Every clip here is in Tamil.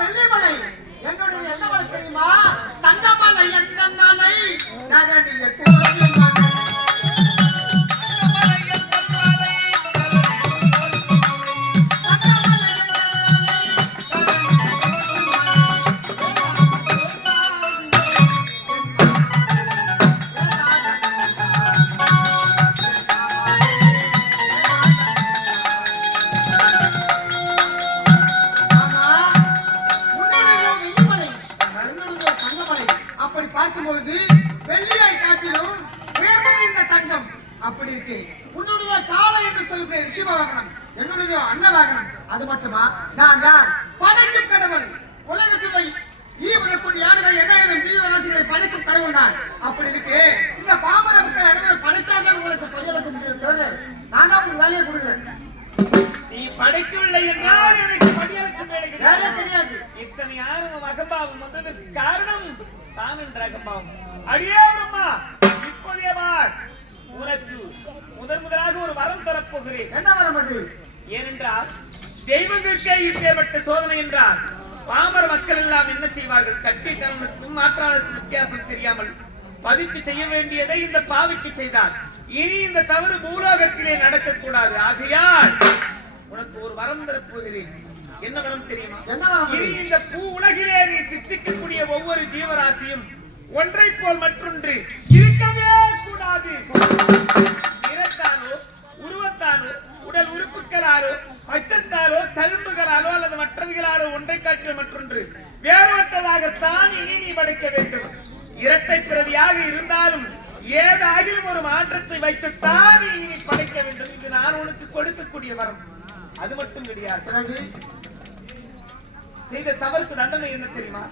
வெள்ளிமலை என்னுடைய என்ன மலை தெரியுமா? தங்கமலை எந்த மலை நகனிய அப்படி இருக்கு. உன்னுடைய காலை என்று சொல்லக்கூடிய ரிஷப வாகனம் என்னுடைய அன்ன வாகனம். அது மட்டுமா, நான் யார்? படைக்கும் கடவுள். உலகத்துறை ஈவரக்கூடிய யாருகள் 8000 ஜீவராசிகளை படைக்கும் கடவுள் நான். அப்படி இருக்கு. இந்த பாமர மக்கள் அனைவரும் படைத்தாதான் உங்களுக்கு பணியாற்ற முடியும். தவிர நான் தான் உங்களுக்கு வேலையை கொடுக்குறேன். நீ படைக்கவில்லை என்றால் எனக்கு பணியாற்ற வேலை கிடையாது. இத்தனை யாரும் அகம்பாவம் வந்ததற்கு காரணம் தான் என்ற அகம்பாவம். அடியே பிரம்மா, இப்போதே வார். உனக்கு முதலாக ஒரு வரம் தரப்போகிறேன். என்ன வரம் அது? ஏனென்றால் தெய்வங்களுக்கே இப்பேற்பட்ட சோதனை என்றால் பாமர மக்கள் எல்லாம் என்ன செய்வார்கள்? கட்டி கருணுக்கும் மாற்றானுக்கும் வித்தியாசம் தெரியாமல் பதிப்பு செய்ய வேண்டியதை இந்த பாவிக்கு செய்தார். இனி இந்த தவறு பூலோகத்திலே நடக்கக்கூடாது. ஆகையால் உனக்கு ஒரு வரம் தரப்போகிறேன். என்ன வரம் தெரியுமா? இனி இந்த பூ உலகிலே நீ சிருஷ்டிக்கக்கூடிய ஒவ்வொரு ஜீவராசியும் ஒன்றை போல் மற்றொன்று இருக்கவே கூடாது. நிறத்தாலோ உருவத்தாலோ உடல் உறுப்புகளாலோ பச்சத்தாலோ தழும்புகளாலோ அல்லது மற்றவைகளாலோ ஒன்றை காற்று மற்றொன்று வேறுபட்டதாகத்தான் இனி நீ படைக்க வேண்டும். இரட்டை பிறவியாக இருந்தாலும் ஏதாகிலும் ஒரு மாற்றத்தை வைத்துத்தான் இனி படைக்க வேண்டும். இது நான் உனக்கு கொடுக்கக்கூடிய வரம். அது மட்டும் கிடையாது. செய்த தவறுக்கு தண்டனை என்ன தெரியுமா?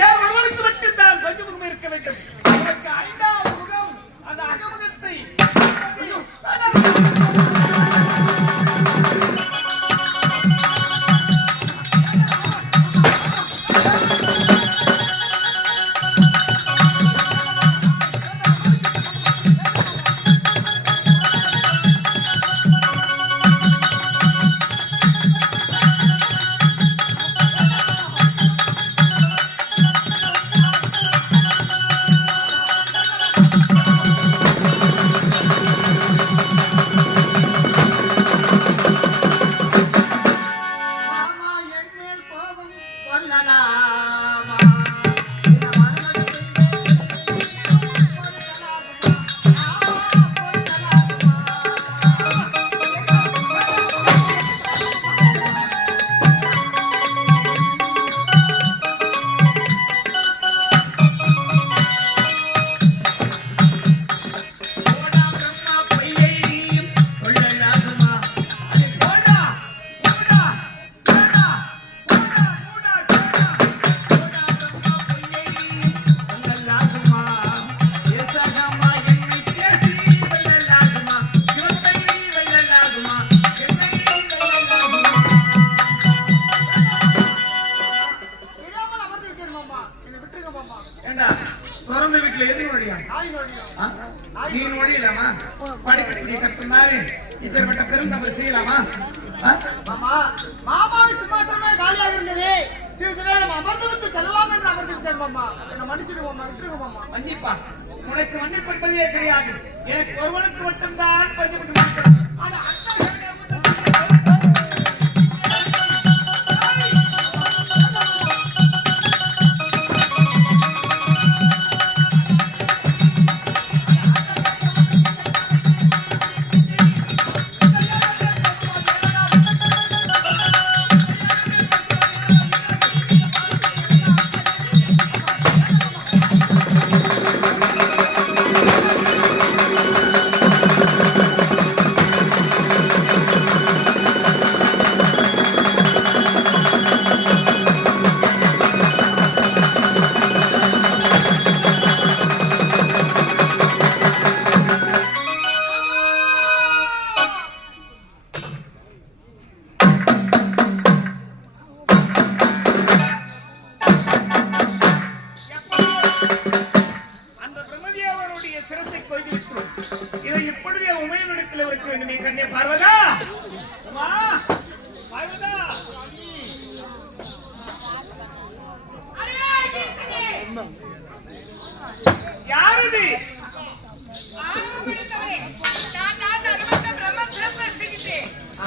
யார் ஒருவருக்கு மட்டும்தான் பஞ்சமுகம் இருக்க வேண்டும். உனக்கு 5வது முகம், அந்த அகமுகத்தை உனக்கு மன்னிப்பதே கிடையாது. எனக்கு ஒருவனுக்கு மட்டும்தான் பஞ்சமுகம். யாரது?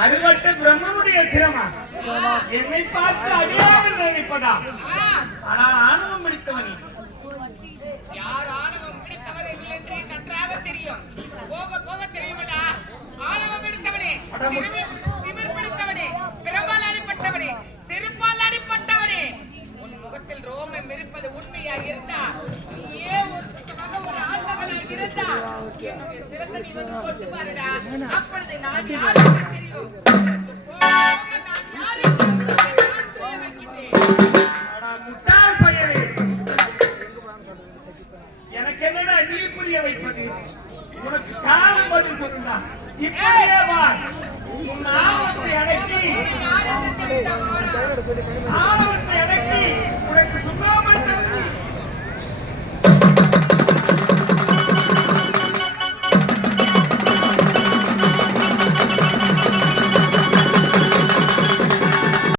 அறுபட்ட பிரம்மனுடைய சிரமா என்னை பார்த்து அடியாமல் நினைப்பதா? ஆனால் ஆணவம் பிடித்தவனே. யார் ஆணவம் பிடித்தவர் என்று நன்றாக தெரியும். போக போக தெரியுமடா. ஆணவம் பிடித்தவனே, திமிர் பிடித்தவனே, பிரபால் அடிப்பட்டவனே, செருப்பால் அடிப்பட்டவனே, உன் முகத்தில் ரோமம் இருப்பது உண்மையாக இருந்தா, நீயே ஒரு சுத்தமாக ஒரு ஆண்டவனாக இருந்தா, என்னுடைய சிறந்த நீ வந்து கொண்டு பாருடா. அப்பொழுது நான் யாருக்கு தெரியும்? போக நான் யாருக்கு நான் புரிய வைக்கிறேன். அடா முட்டாள் பயலே, எனக்கு என்னடா நீ புரிய வைப்பது? உனக்கு காலம் பதில் சொல்லுடா. இப்படியே வா, உன் ஆணவத்தை அடக்கி ஆணவத்தை